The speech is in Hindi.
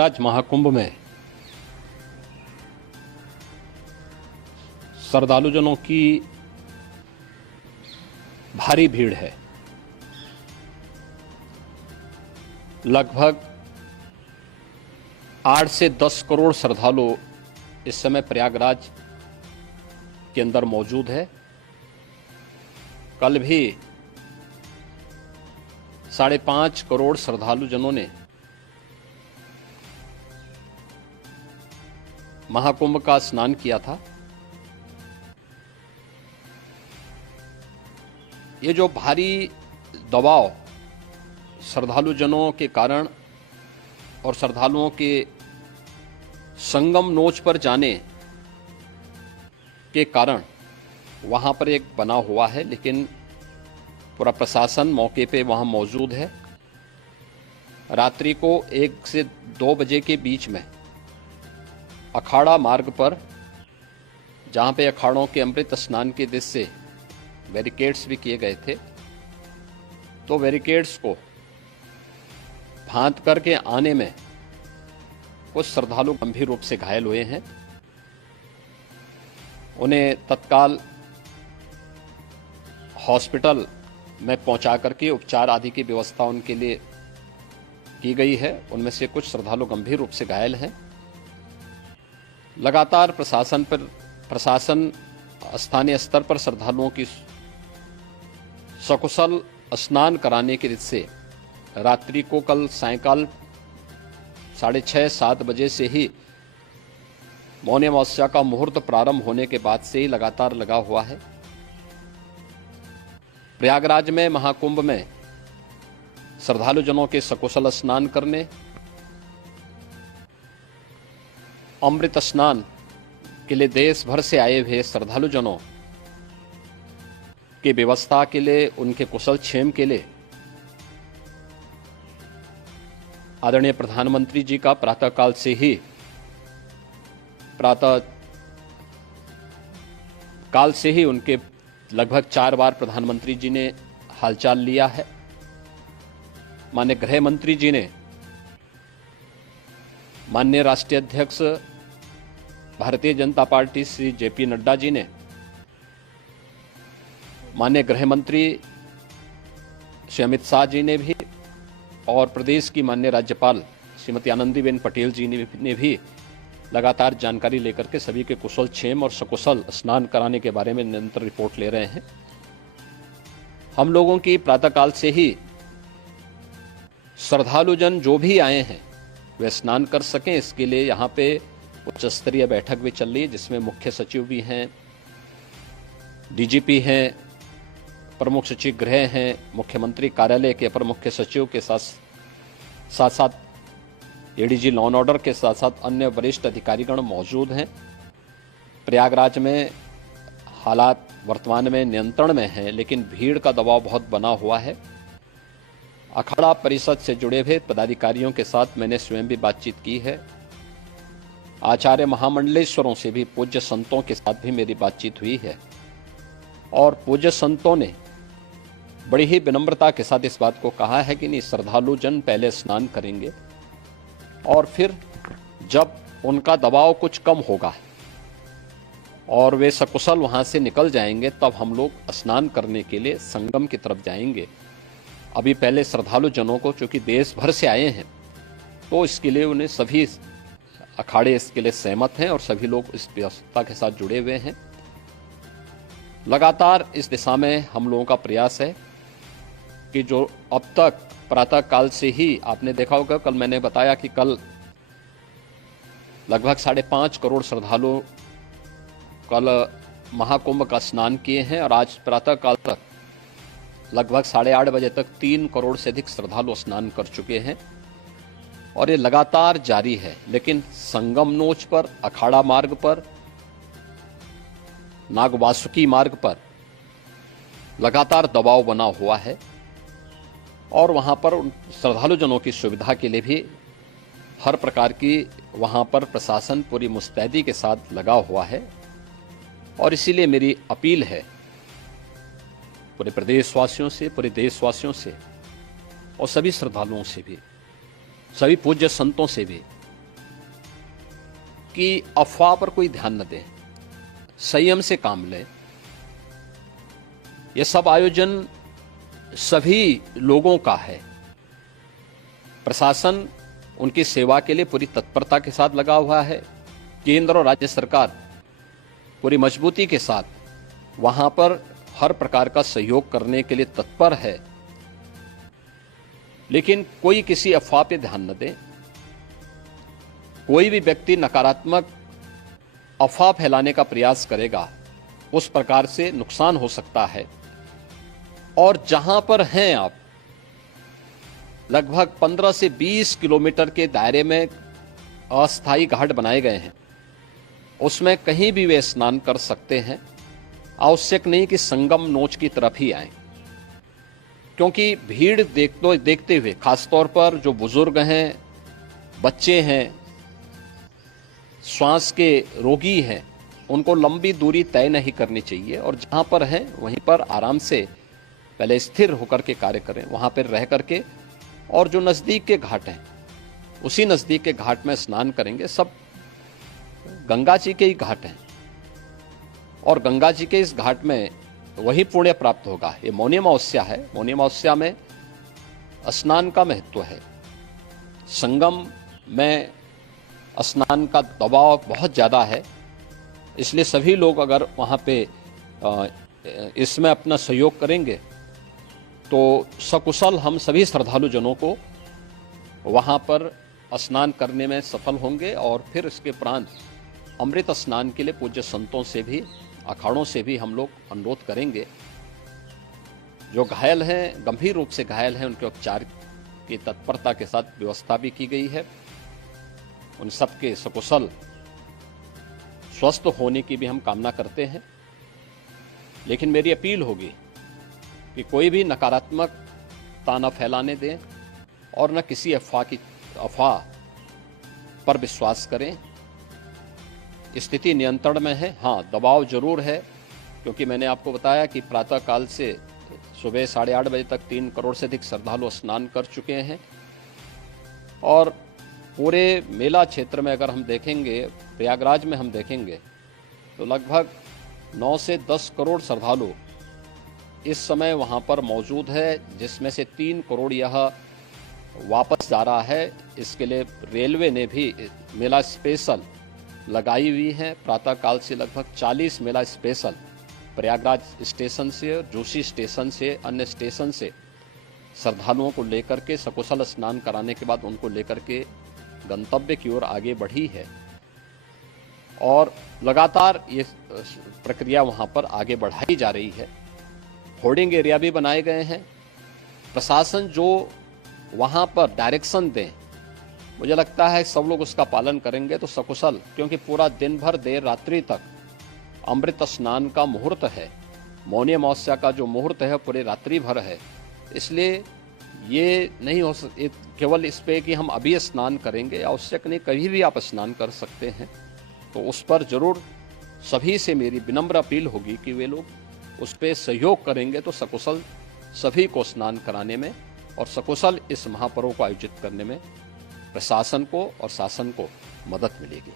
आज महाकुंभ में श्रद्धालुजनों की भारी भीड़ है। लगभग 8 से 10 करोड़ श्रद्धालु इस समय प्रयागराज के अंदर मौजूद है। कल भी 5.5 करोड़ श्रद्धालुजनों ने महाकुंभ का स्नान किया था। ये जो भारी दबाव श्रद्धालुजनों के कारण और श्रद्धालुओं के संगम नोच पर जाने के कारण वहां पर एक बना हुआ है, लेकिन पूरा प्रशासन मौके पे वहां मौजूद है। रात्रि को 1 से 2 बजे के बीच में अखाड़ा मार्ग पर, जहां पे अखाड़ों के अमृत स्नान के दृश्य से बैरिकेड्स भी किए गए थे, तो बैरिकेड्स को फांद करके आने में कुछ श्रद्धालु गंभीर रूप से घायल हुए हैं। उन्हें तत्काल हॉस्पिटल में पहुंचा करके उपचार आदि की व्यवस्था उनके लिए की गई है। उनमें से कुछ श्रद्धालु गंभीर रूप से घायल हैं। लगातार प्रशासन स्थानीय स्तर पर श्रद्धालुओं की सकुशल स्नान कराने के दृष्टि से रात्रि को कल सायंकाल 6:30-7 बजे से ही मौनी अमावस्या का मुहूर्त प्रारंभ होने के बाद से ही लगातार लगा हुआ है। प्रयागराज में महाकुंभ में श्रद्धालुजनों के सकुशल स्नान करने, अमृत स्नान के लिए देश भर से आए हुए श्रद्धालुजनों की व्यवस्था के लिए, उनके कुशल क्षेम के लिए आदरणीय प्रधानमंत्री जी का प्रातःकाल से ही उनके लगभग 4 बार प्रधानमंत्री जी ने हालचाल लिया है। माननीय गृह मंत्री जी ने, माननीय राष्ट्रीय अध्यक्ष भारतीय जनता पार्टी श्री जेपी नड्डा जी ने, माननीय गृह मंत्री श्री अमित शाह जी ने भी, और प्रदेश की माननीय राज्यपाल श्रीमती आनंदीबेन पटेल जी ने भी लगातार जानकारी लेकर के सभी के कुशल क्षेम और सकुशल स्नान कराने के बारे में निरंतर रिपोर्ट ले रहे हैं। हम लोगों की प्रातःकाल से ही श्रद्धालुजन जो भी आए हैं वे स्नान कर सकें, इसके लिए यहाँ पे उच्च स्तरीय बैठक भी चल रही है, जिसमें मुख्य सचिव भी हैं, डीजीपी हैं, प्रमुख सचिव गृह हैं, मुख्यमंत्री कार्यालय के अपर मुख्य सचिव के साथ साथ एडीजी लॉ एंड ऑर्डर के साथ साथ अन्य वरिष्ठ अधिकारीगण मौजूद हैं। प्रयागराज में हालात वर्तमान में नियंत्रण में हैं, लेकिन भीड़ का दबाव बहुत बना हुआ है। अखाड़ा परिषद से जुड़े हुए पदाधिकारियों के साथ मैंने स्वयं भी बातचीत की है। आचार्य महामंडलेश्वरों से भी, पूज्य संतों के साथ भी मेरी बातचीत हुई है, और पूज्य संतों ने बड़ी ही विनम्रता के साथ इस बात को कहा है कि नहीं, श्रद्धालु जन पहले स्नान करेंगे और फिर जब उनका दबाव कुछ कम होगा और वे सकुशल वहां से निकल जाएंगे, तब हम लोग स्नान करने के लिए संगम की तरफ जाएंगे। अभी पहले श्रद्धालु जनों को, चूंकि देश भर से आए हैं, तो इसके लिए उन्हें सभी अखाड़े इसके लिए सहमत हैं और सभी लोग इस व्यवस्था के साथ जुड़े हुए हैं। लगातार इस दिशा में हम लोगों का प्रयास है कि जो अब तक प्रातः काल से ही आपने देखा होगा, कल मैंने बताया कि कल लगभग 5.5 करोड़ श्रद्धालु कल महाकुंभ का स्नान किए हैं, और आज प्रातः काल तक लगभग 8:30 बजे तक 3 करोड़ से अधिक श्रद्धालु स्नान कर चुके हैं, और ये लगातार जारी है। लेकिन संगम नोच पर, अखाड़ा मार्ग पर, नागवासुकी मार्ग पर लगातार दबाव बना हुआ है, और वहां पर श्रद्धालुजनों की सुविधा के लिए भी हर प्रकार की वहां पर प्रशासन पूरी मुस्तैदी के साथ लगा हुआ है। और इसीलिए मेरी अपील है पूरे प्रदेशवासियों से, पूरे देशवासियों से और सभी श्रद्धालुओं से भी, सभी पूज्य संतों से भी कि अफवाह पर कोई ध्यान न दें, संयम से काम लें। यह सब आयोजन सभी लोगों का है। प्रशासन उनकी सेवा के लिए पूरी तत्परता के साथ लगा हुआ है। केंद्र और राज्य सरकार पूरी मजबूती के साथ वहां पर हर प्रकार का सहयोग करने के लिए तत्पर है। लेकिन कोई किसी अफवाह पे ध्यान न दे। कोई भी व्यक्ति नकारात्मक अफवाह फैलाने का प्रयास करेगा, उस प्रकार से नुकसान हो सकता है। और जहां पर हैं आप, लगभग 15 से 20 किलोमीटर के दायरे में अस्थायी घाट बनाए गए हैं, उसमें कहीं भी वे स्नान कर सकते हैं। आवश्यक नहीं कि संगम नोच की तरफ ही आएं, क्योंकि भीड़ देखते हुए, खासतौर पर जो बुजुर्ग हैं, बच्चे हैं, श्वास के रोगी हैं, उनको लंबी दूरी तय नहीं करनी चाहिए। और जहां पर हैं वहीं पर आराम से पहले स्थिर होकर के कार्य करें, वहां पर रह करके। और जो नजदीक के घाट हैं, उसी नजदीक के घाट में स्नान करेंगे। सब गंगा जी के ही घाट हैं और गंगा जी के इस घाट में वही पुण्य प्राप्त होगा। ये मौनी अमावस्या है। मौनी अमावस्या में स्नान का महत्व है। संगम में स्नान का दबाव बहुत ज़्यादा है, इसलिए सभी लोग अगर वहाँ पे इसमें अपना सहयोग करेंगे तो सकुशल हम सभी श्रद्धालु जनों को वहाँ पर स्नान करने में सफल होंगे। और फिर इसके उपरांत अमृत स्नान के लिए पूज्य संतों से भी, अखाड़ों से भी हम लोग अनुरोध करेंगे। जो घायल हैं, गंभीर रूप से घायल हैं, उनके उपचार की तत्परता के साथ व्यवस्था भी की गई है। उन सबके सकुशल स्वस्थ होने की भी हम कामना करते हैं। लेकिन मेरी अपील होगी कि कोई भी नकारात्मकता न फैलाने दें और न किसी अफवाह पर विश्वास करें। स्थिति नियंत्रण में है। हाँ, दबाव जरूर है, क्योंकि मैंने आपको बताया कि प्रातःकाल से सुबह 8:30 बजे तक 3 करोड़ से अधिक श्रद्धालु स्नान कर चुके हैं। और पूरे मेला क्षेत्र में अगर हम देखेंगे, प्रयागराज में हम देखेंगे तो लगभग 9 से 10 करोड़ श्रद्धालु इस समय वहाँ पर मौजूद है, जिसमें से 3 करोड़ यह वापस जा रहा है। इसके लिए रेलवे ने भी मेला स्पेशल लगाई हुई है। प्रातःकाल से लगभग 40 मेला स्पेशल प्रयागराज स्टेशन से, जोशी स्टेशन से, अन्य स्टेशन से श्रद्धालुओं को लेकर के सकुशल स्नान कराने के बाद उनको लेकर के गंतव्य की ओर आगे बढ़ी है। और लगातार ये प्रक्रिया वहाँ पर आगे बढ़ाई जा रही है। होर्डिंग एरिया भी बनाए गए हैं। प्रशासन जो वहाँ पर डायरेक्शन दें, मुझे लगता है सब लोग उसका पालन करेंगे तो सकुशल, क्योंकि पूरा दिन भर देर रात्रि तक अमृत स्नान का मुहूर्त है। मौनी अमावस्या का जो मुहूर्त है पूरे रात्रि भर है। इसलिए ये नहीं हो केवल इस पे कि हम अभी स्नान करेंगे, आवश्यक नहीं, कभी भी आप स्नान कर सकते हैं। तो उस पर जरूर सभी से मेरी विनम्र अपील होगी कि वे लोग उस पर सहयोग करेंगे तो सकुशल सभी को स्नान कराने में और सकुशल इस महापर्व को आयोजित करने में प्रशासन को और शासन को मदद मिलेगी।